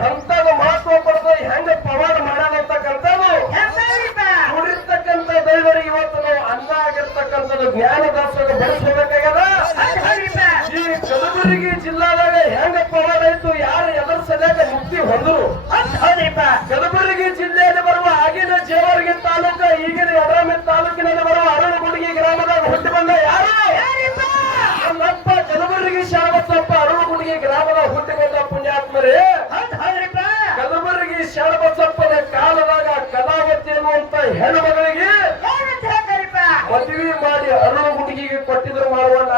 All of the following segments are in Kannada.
ಎಂತದ ಮಹತ್ವ ಪಡೆದು ಹೆಂಗ ಪವಾಡ ಮಾಡಲಂತಕ್ಕಂಥದ್ದು ಕುಡಿರ್ತಕ್ಕಂಥ ದೈವರಿಗೆ ಇವತ್ತು ನಾವು ಅನ್ನ ಆಗಿರ್ತಕ್ಕಂಥದ್ದು ಜ್ಞಾನ ದಾಸೋಹ ಬೆಳೆಸಬೇಕಾಗದ ಈ ಕಲಬುರಗಿ ಜಿಲ್ಲಾದಾಗ ಹೆಂಗ ಪವಾಡ ಆಯ್ತು ಯಾರು ಎದರ ಸಲಕ ಮುಕ್ತಿ ಹೊಂದರು? ಕಲಬುರಗಿ ಜಿಲ್ಲೆಯಲ್ಲಿ ಬರುವ ಆಗಿನ ಜೇವರ್ಗಿ ತಾಲೂಕ ಈಗಿನ ಯಡ್ರಾಮಿ ತಾಲೂಕಿನಲ್ಲಿ ಬರುವ ಅರಳುಗುಡಿಗೆ ಗ್ರಾಮದಾಗ ಹುಟ್ಟಿ ಬಂದ ಯಾರು ಯಾರಿಪ್ಪ ನಮ್ಮಪ್ಪ ಕಲಬುರಗಿ ಶಾಣಬಸಪ್ಪ ಅರಳುಗುಡಿಗೆ ಗ್ರಾಮದಾಗ ಹುಟ್ಟಿ ಬಂದ ಪುಣ್ಯಾತ್ಮರೇ ಹೌದ್ ಹೌದ್ರಿಪ್ಪ ಕಲಬುರಗಿ ಶಾಣಬಸಪ್ಪನ ಕಾಲದಾಗ ಕಲಾವತಿ ಅನ್ನುವಂತ ಹೆಣ್ಣು ಮಗಳಿಗೆ ಮದುವೆ ಮಾಡಿ ಅರಳುಗುಡಿಗೆ ಕೊಟ್ಟಿದ್ರು ಮಾಡುವಣ್ಣ.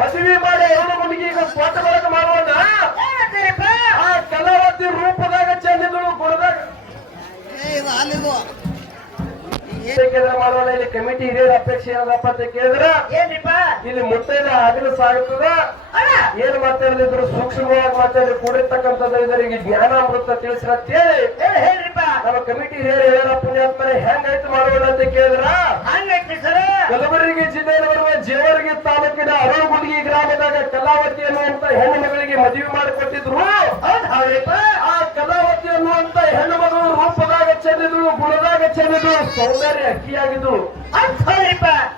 ಮದುವೆ ಮಾಡಿ ಅರಳುಗುಡಿಗೆ ಕೊಟ್ಟ ಬಳಕ ಮಾಡುವಣ್ಣ. ಆ ಕಲಾವತಿ ರೂಪದಾಗ ಚೆಂದಿದಳು ಗುಣದಾಗ. ಮಾಡೋಣ ಇಲ್ಲಿ ಕಮಿಟಿ ಹಿರಿಯರ ಅಪೇಕ್ಷೆ ಏನದಪ್ಪ ಅಂತ ಕೇಳಿದ್ರ ಇಲ್ಲಿ ಮುತ್ತೈದ ಆಗಲು ಸಾಗುತ್ತದ. ಏನ್ ಮಾತಾಡಿದ್ರು ಸೂಕ್ಷ್ಮವಾಗಿ ಮಾತಾಡಿ ಕೂಡಿರ್ತಕ್ಕಂಥದ್ದು ಇದರಿಗೆ ಜ್ಞಾನಾಮೃತ ಅಮೃತ ನಮ್ಮ ಕಮಿಟಿ ಹೇಳಿ ಹೇಳ ಪುಣ್ಯಾತ್ಮನೆ ಹೆಂಗಾಯ್ತು ಮಾಡೋಣ ಅಂತ ಕೇಳಿದ್ರ? ಹಂಗೈತಿ ಸರ್. ಕಲಬುರಗಿ ಜಿಲ್ಲೆಯಲ್ಲಿ ಬರುವ ಜೇವರ್ಗಿ ತಾಲೂಕಿನ ಅರಳುಗುಡಿಗಿ ಗ್ರಾಮದಾಗ ಕಲಾವತಿ ಅನ್ನುವಂತ ಹೆಣ್ಣು ಮಗಳಿಗೆ ಮದುವೆ ಮಾಡಿಕೊಟ್ಟಿದ್ರು. ಆ ಕಲಾವತಿ ಅನ್ನುವಂತ ಹೆಣ್ಣು ಮಗಳು ರೂಪದಾಗ ಚೆಲ್ಲಿದ್ರು ಗುಣದಾಗ ಚೆಲ್ಲಿದ್ರು ಸೌಂದರ್ಯ ಅಕ್ಕಿಯಾಗಿದ್ರು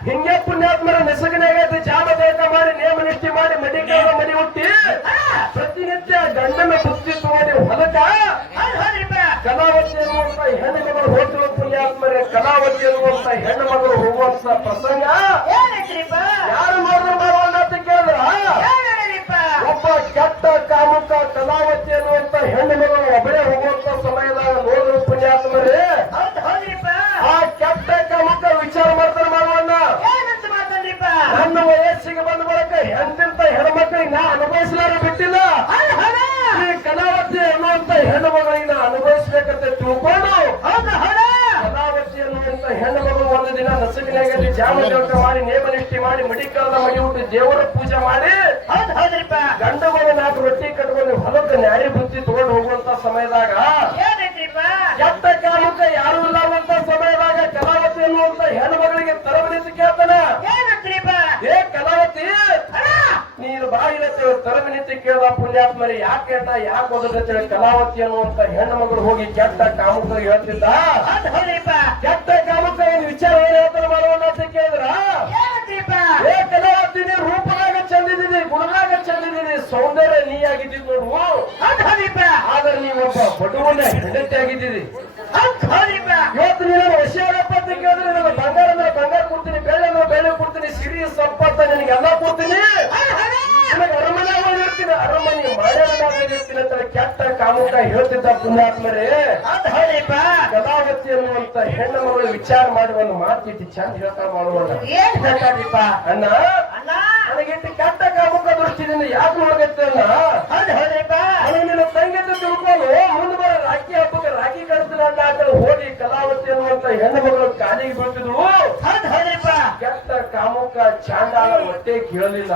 ಹಿಂಗೆ ಪುಣ್ಯಾತ್ಮರ ನೆಸಗಿನಾಗೈತೆ ಜಾಮದೇಕ ಮಾಡಿ ನೇಮ ನಿಷ್ಠೆ ಮಾಡಿ ಮಡಿಕಾಲ ಮನೆ ಹುಟ್ಟಿ ಪ್ರತಿನಿತ್ಯ ಗಂಡನ ಬುದ್ಧಿ ತಗೊಂಡು ಹೊಲಕ ಹೌದ್ ಹೌದ್ರಿಪ್ಪ ಕಲಾವತಿ ಅನ್ನುವಂತ ಹೆಣ್ಣು ಮಗಳು ಹೋಗ್ತಿರೋ ಪುಣ್ಯಾತ್ಮರೇ ಕಲಾವತಿ ಅನ್ನುವಂತ ಹೆಣ್ಣು ಮಗಳು ಹೋಗುವಂತ ಪ್ರಸಂಗ? ಯಾರು ಮಾಡಿದ್ರು ಮಾಡೋಣ ಅಂತ ಕೇಳಿದ್ರ? ಒಬ್ಬ ಕೆಟ್ಟ ಕಾಮುಕ ಕಲಾವತಿ ಅನ್ನುವಂತ ಹೆಣ್ಣು ಮಗಳು ಒಬ್ಬರೇ ಹೋಗುವಂತ ಸಮಯದಾಗ ನೋಡಿದ್ರು ಪುಣ್ಯಾತ್ಮರೇ. ಆ ಕೆಟ್ಟ ಕಾಮುಕ ವಿಚಾರ ಮಾಡ್ತಾರೆ ಮಾತಾಡ್ರಿಪ್ಪ ನನ್ನ ವಯಸ್ಸಿಗೆ ಬಂದ ಬಳಿಕ ಎಂತಿಂತ ಹೆಣ್ಮಕ್ಳಿಗೆ ನಾ ಅನುಭವಿಸಲಾರ ಬಿಟ್ಟಿಲ್ಲ. ಈ ಕಲಾವತಿ ಅನ್ನುವಂತ ಹೆಣ್ಣು ಮಗಳಿಗೆ ದಿನ ನಸುಕಿನಾಗಲಿ ಜಾಮ ಜೋಟ ಮಾಡಿ ನೇಮ ನಿಷ್ಠೆ ಮಾಡಿ ಮಡಿಕಾಲದ ಮಗಿ ಹುಟ್ಟು ದೇವರ ಪೂಜೆ ಮಾಡಿ ಹೌದ್ ಹೌದ್ರಿಪ್ಪ. ಗಂಡಗಳು ನಾಲ್ಕು ರೊಟ್ಟಿ ಕಟ್ಕೊಂಡು ಹೊಲಕ್ಕೆ ನ್ಯಾರಿ ಬುದ್ಧಿ ತಗೊಂಡು ಹೋಗುವಂತ ಸಮಯದಾಗ ಎತ್ತ ಕಾಲಕ್ಕ ಯಾರು ಇಲ್ಲ ಅನ್ನುವಂತ ಸಮಯದಾಗ ಕಲಾವತಿ ಅನ್ನುವಂತ ಹೆಣ್ಣು ಮಗಳಿಗೆ ತರಬೇತಿ ಕೇಳ್ತಾನ ಏ ಕಲಾವತಿ ನೀನು ಬಾಯಿಲತ್ತೆ ತರಬಿನಿತಿ ಕೇಳ್ದ ಪುಣ್ಯಾತ್ಮರಿ ಯಾಕೆ ಕೇಳ್ದ ಯಾಕೆ ಓದತ್ತೇಳಿ ಕಲಾವತಿ ಅನ್ನುವಂತ ಹೆಣ್ಣು ಮಗಳು ಹೋಗಿ ಕೆಟ್ಟ ಕಾಮುಕ ಹೇಳ್ತಿದ್ದ? ಹೌದ್ರಿಪ್ಪ. ಆಗಿದ್ದೀನಿ ನೋಡು ಹೌದ್ ಹೌದ್ರಿಪ್ಪ ಆದ್ರೆ ನೀವೊಬ್ಬ ಬಡವನ ಹೆಂಡತಿ ಆಗಿದ್ದೀರಿ. ಹೌದ್ ಹೌದ್ರಿಪ್ಪ ಇವತ್ತು ನೀನು ವಶಿಯಾಗಪ್ಪ ಅಂತ ಕೇಳಿದ್ರೆ ನಾನು ಬಂಗಾರ ಅಂದ್ರೆ ಬಂಗಾರ ಕೊಡ್ತೀನಿ ಬೆಳ್ಳಿ ಅಂದ್ರೆ ಕೊಡ್ತೀನಿ ಸಿರಿ ಸಂಪತ್ತ ನಿನಗೆಲ್ಲ ಕೊಡ್ತೀನಿ. ನಿನಗೆ ಅರಮನೆ ಇರ್ತೀನಿ ಅರಮನೆ ಮನೆಯನ್ನಾಗಿ ಇರ್ತೀನಿ ಅಂತ ಕೆಟ್ಟ ಕಾಮುಕ ಹೇಳ್ತಿದ್ದ ಪುಣ್ಯಾತ್ಮರೇ. ಹೌದ್ ಹೌದ್ರಿಪ್ಪ ಕಲಾವತಿ ಅನ್ನುವಂತ ಹೆಣ್ಣು ಮಗಳು ವಿಚಾರ ಮಾಡಿ ಒಂದು ಮಾತಿಟ್ಟು ಚಂದ ಹೇಳ್ತಾ ಮಾಡುವ ಏನ್ ಹೇಳ್ತಾರ್ರಿಪ್ಪ ಅಣ್ಣ ನನಗಿಟ್ಟು ಕೆಟ್ಟ ಕಾಮುಕ ದೃಷ್ಟಿದಿಂದ ಯಾಕೆ ನೋಡಗತ್ತೆ ಅಣ್ಣ ಹೌದ್ ಹೌದ್ರಿಪ್ಪ ನನಗೆ ನಿನ್ನ ತಂಗಿತ ತಿಳ್ಕೊಂಡು ಮುಂದೆ ಬರೋ ರಾಖಿ ಹಬ್ಬಕ್ಕೆ ರಾಖಿ ಕಳಿಸ್ತೀನಿ ಅಂತ ಆ ಕಡೆ ಹೋಗಿ ಕಲಾವತಿ ಅನ್ನುವಂತ ಹೆಣ್ಣು ಮಗಳು ಕಾಲಿಗೆ ಬೀಳ್ತಿದ್ವು ಹೌದ್ ಹೌದ್ರಿಪ್ಪ ಕೆಟ್ಟ ಕಾಮುಕ ಚಾಂಡಾಲ ಹೊಟ್ಟೆ ಕೇಳಲಿಲ್ಲ.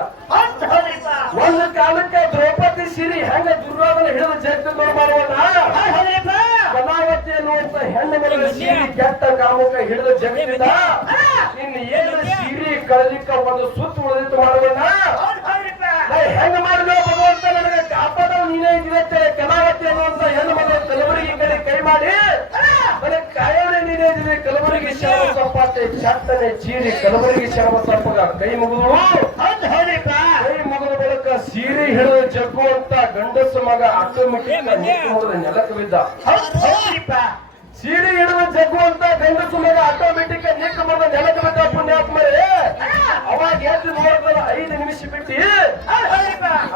ಒಂದು ಕಾಲಕ್ಕೆ ದ್ರೌಪದಿ ಸಿರಿ ಹೆಂಗ ದುರ್ಯೋಧನ ಹಿಡಿದು ಹೌದ್ ಹೌದ್ರಿಪ್ಪ ಕಲಾವತಿ ಅನ್ನುವಂತ ಹೆಣ್ಣು ಮಗಳ ಸೀರಿ ಕೆಟ್ಟ ಕಾಮಕ ಹಿಡಿದು ಜಗತ್ತಿದ ಇನ್ನು ಏನು ಸಿರಿ ಕಳಲಿಕ್ಕ ಒಂದು ಸುತ್ತು ಉಳಿದಿತ್ತು ಮಾಡುವಲ್ಲ ಹೆಂಗ ಮಾಡಿದ ಭಗವಂತ ನನಗೆ ಕಾಪಾಡೋ ನೀನೇ ಇದ್ದಿರತ್ತೆ ಕಲಾವತಿ ಅನ್ನುವಂತ ಹೆಣ್ಣು ಮಗಳ ತಲೆಬರಿಗೆ ಕಡೆ ಕೈ ಮಾಡಿ ನನಗೆ ಕಾಯೋಣೆ ನೀನೇ ಇದ್ದೀವಿ ಶರಮ ಚಟ್ಟನೆ ಚೀರಿ ಕಲಬುರಗಿ ಶರಮ ತಪ್ಪಗ ಕೈ ಮುಗಿದು ಕೈ ಮುಗಿದ ಬಳಿಕ ಸೀರೆ ಹಿಡಿದು ಜಗ್ಗುವಂತ ಗಂಡಸು ಮಗ ಆಟೋಮೆಟಿಕ್ ನೆಲಕ್ಕೆ ಬಿದ್ದ ಸೀರೆ ಹಿಡಿದು ಜಗ್ಗುವಂತ ಗಂಡಸು ಮಗ ಆಟೋಮೆಟಿಕ್ ನಿಕ್ಕ ಮುಗಿದ ನೆಲಕ್ಕೆ ಬಿದ್ದ ಪುಣ್ಯಾತ್ಮರೇ ಅವಾಗ ಎದ್ದು ನೋಡಿದ್ರೆ ಐದು ನಿಮಿಷ ಬಿಟ್ಟು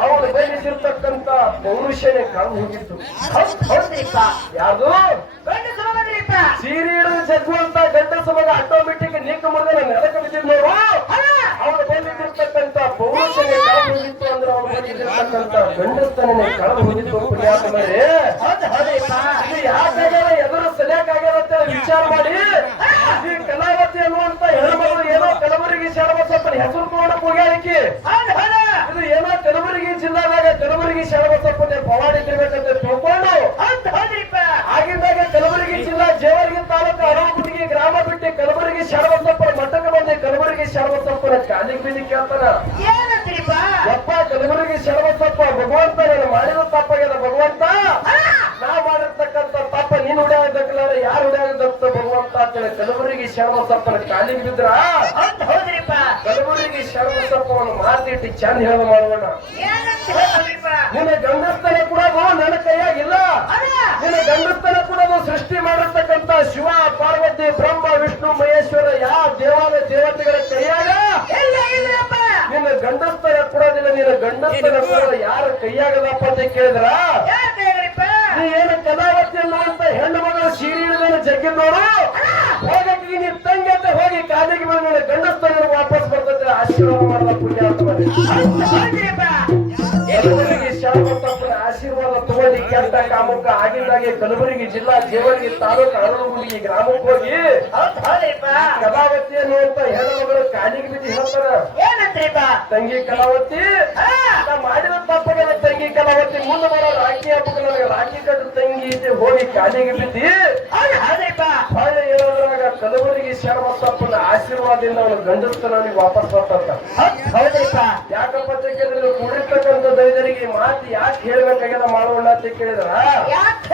ಅವನು ಬಯಲಿಸಿರ್ತಕ್ಕಂತ ಪೌರುಷನೇ ಕಳೆದು ಹೋಗಿತ್ತು ಯಾವುದು ಸೀರೆ ಜಗ್ಗುವಂತ ಗಂಡ ಸಮಾಜ ಆಟೋಮೆಟಿಕ್ ನಿಕ್ಕ ಮುಗಿದ ನೆಲಕ್ಕೆ ಬಿದ್ದಿದ್ ನೋಡು? ಅವನು ಬಂದಿದ್ದಿರ್ತಕ್ಕಂತ ಪೌರುಷನೇ ಅಂದ್ರೆ ಅವನು ಬಂದಿದ್ದಿರ್ತಕ್ಕಂತ ಗಂಡಸ್ತನೇ ಕಳೆದು ಹೋಗಿತ್ತು ಇದು ಯಾಕಾಗ್ಯಾರ ಎದುರು ವಿಚಾರ ಮಾಡಿ? ಈ ಕಲಾವತಿ ಅನ್ನುವಂತ ಹೆಣ್ಮಗಳು ಏನೋ ಕಲಬುರಗಿ ಶರಣಬಸಪ್ಪನ ಹೆಸರು ತಗೊಂಡು ಹೋಗ್ಯಾಳಿಕೆ ಇದು ಏನೋ ಕಲಬುರಗಿ ಜಿಲ್ಲಾದಾಗ ಕಲಬುರಗಿ ಶರಣಬಸಪ್ಪನ ಪವಾಡಿ ಇದ್ದಿರ್ಬೇಕಂತ ತಿಳ್ಕೊಂಡು ಹೌದ್ ಹೌದ್ರಿಪ್ಪ ಆಗಿದ್ದಾಗ ಕಲಬುರಗಿ ಜಿಲ್ಲಾ ಜೇವರ್ಗಿ ತಾಲೂಕು ಅರವಗುಂಡಿಗೆ ಗ್ರಾಮ ಬಿಟ್ಟು ಕಲಬುರಗಿ ಶಾರವಂತಪ್ಪರ ಮಠಕ್ಕೆ ಬಂದೆ ಕಲಬುರಗಿ ಶಾರವಂತಪ್ಪರ ಕಾಲಿಗೆ ಬಿದ್ದು ಕೇಳ್ತಾರ ಅಪ್ಪ ಕಲಬುರಗಿ ಶರಣಬಸಪ್ಪ ಭಗವಂತ ನಾನು ಮಾಡಿದ ತಪ್ಪಾಗ್ಯದ ಭಗವಂತ. ಭಗವಂತ ನಾ ಮಾಡಿರ್ತಕ್ಕಂಥ ತಪ್ಪ ನೀನ್ ಹೊಡೆಯೋದಕ್ಕಲಾರ ಯಾರು ಹೊಡೆಯೋದಕ್ಕ ಭಗವಂತ ಅಂತೇಳಿ ಕಲಬುರಗಿ ಶಾರವಂತಪ್ಪರ ಕಾಲಿಗೆ ಬಿದ್ರ ಕಲಬುರಗಿ ಶರಣಬಸಪ್ಪವನ್ನು ಮಾತಿಟ್ಟು ಚಂದ ಹೇಳ ಮಾಡೋಣ ನಿನ್ನ ಗಂಡಸ್ತನ ಕೂಡ ನನ್ನ ಕೈಯಾಗಿಲ್ಲ. ನಿನ್ನ ಗಂಡಸ್ತನ ಕೂಡ ಸೃಷ್ಟಿ ಮಾಡಿರ್ತಕ್ಕಂಥ ಶಿವ ಪಾರ್ವತಿ ಬ್ರಹ್ಮ ವಿಷ್ಣು ಮಹೇಶ್ವರ ಯಾವ ದೇವಾಲಯ ದೇವತೆಗಳ ಕೈಯಾಗ? ನಿನ್ನ ಗಂಡಸ್ಥರ ಕೊಡೋದಿಲ್ಲ ನಿನ್ನ ಗಂಡಸ್ಥರ ಕೂಡ ಯಾರ ಕೈಯಾಗದಪ್ಪ ಅಂತ ಕೇಳಿದ್ರ? ನೀ ಏನು ಕಲಾವತಿ ಅನ್ನುವಂತ ಹೆಣ್ಣು ಮಗಳು ಸೀರೆ ಹಿಡಿದ ಜಗ್ಗಿ ನೋಡು ಹೋಗಕ್ಕೆ ನೀ ತಂಗಿ ಅಂತ ಹೋಗಿ ಕಾಲಿಗೆ ಬಂದ ನಿನ್ನ ಗಂಡಸ್ತನ ವಾಪಸ್ ಬರ್ತೈತೆ ಆಶೀರ್ವಾದ ಮಾಡಲ್ಲ ಪುಣ್ಯ ಅಂತ ಆಶೀರ್ವಾದ ಅಂತ ಕಾಮಕ್ಕ ಆಗಿದ್ದಾಗೆ ಕಲಬುರಗಿ ಜಿಲ್ಲಾ ಜೇವರ್ಗಿ ತಾಲೂಕು ಅರಳುಗುಂಡಿಗೆ ಗ್ರಾಮಕ್ಕೆ ಹೋಗಿ ಕಲಾವತಿ ಅನ್ನುವಂತ ಹೆಣ್ಣುಮಗಳು ಕಾಲಿಗೆ ಬಿದ್ದು ಹೇಳ್ತಾರ. ತಂಗಿ ಕಲಾವತಿ ಮಾಡಿದ ತಪ್ಪಗಳ ತಂಗಿ ಕಲಾವತಿ ಮುಂದೆ ಬರೋ ರಾಖಿ ಹಬ್ಬಕ್ಕೆ ನನಗೆ ರಾಖಿ ಕಟ್ಟು ತಂಗಿ ಇದೆ ಹೋಗಿ ಕಾಲಿಗೆ ಬಿದ್ದಿ ಹೌದ್ ಹೌದ್ರಿಪ್ಪ ಹೊಳ್ಳಿ ಹೇಳೋದ್ರಾಗ ಕಲಬುರಗಿ ಶರಣಬಸಪ್ಪನ ಆಶೀರ್ವಾದದಿಂದ ಅವನ ಗಂಡಸ್ತನ ಅವನಿಗೆ ವಾಪಸ್ ಬರ್ತಂತ. ಯಾಕ ಪತ್ರಿಕೆಯಲ್ಲಿ ಯಾಕಪ್ಪ ಕೇಳಿದ್ರೆ ಕುಡಿರ್ತಕ್ಕಂಥ ದೈದರಿಗೆ ಮಾತು ಯಾಕೆ ಹೇಳ್ಬೇಕಾಗ್ಯದ ಮಾಡೋಣ ಅಂತ ಕೇಳಿದ್ರ? ಯಾಕ್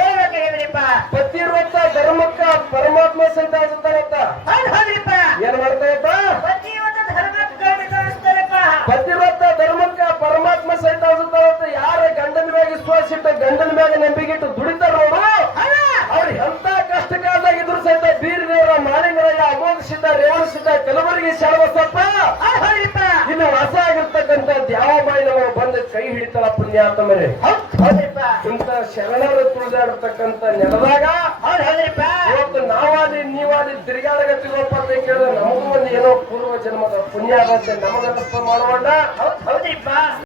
ಇರುವಂತ ಧರ್ಮಕ್ಕ ಪರಮಾತ್ಮ ಸಹಿತ ಹೌದ್ರಿಪ್ಪ. ಏನ್ ಮಾಡ್ತಾ ಇದ್ದ? ಪ್ರತಿಯೊಂದು ಧರ್ಮಕ್ಕೆ ಕಳಿಸ್ತಾರಪ್ಪ ಪತಿವ್ರತ ಧರ್ಮಕ್ಕ ಪರಮಾತ್ಮ ಸಹಿತ ಯಾರ ಗಂಡನ ಮ್ಯಾಗ ವಿಶ್ವಾಸ ಇಟ್ಟ ಗಂಡನ ಮ್ಯಾಗ ನಂಬಿಕೆ ಇಟ್ಟು ರೇವಣ ಶರವ ಹೌದ್ರಿಪ್ಪ ಇನ್ನು ಹೊಸ ಆಗಿರ್ತಕ್ಕಂಥ ಯಾವ ಬಾಯಿ ನಮಗೆ ಬಂದು ಕೈ ಪುಣ್ಯಾತ್ಮರೇ. ಮೇಲೆ ಇಂಥ ಶರಣರು ತುಳಿದಾಡ್ತಕ್ಕಂಥ ನೆಲದಾಗ ಇವತ್ತು ನಾವಾದಿ ನೀವಾದಿ ತಿರುಗಾಡಗತ್ತಿರೋಪ್ಪ ಅಂತ ಕೇಳಿದ್ರೆ ನಮಗೂ ಒಂದು ಏನೋ ಪೂರ್ವ ಜನ್ಮದ ಪುಣ್ಯ ಆಗತ್ತೆ ತಪ್ಪ ಮಾಡೋಣ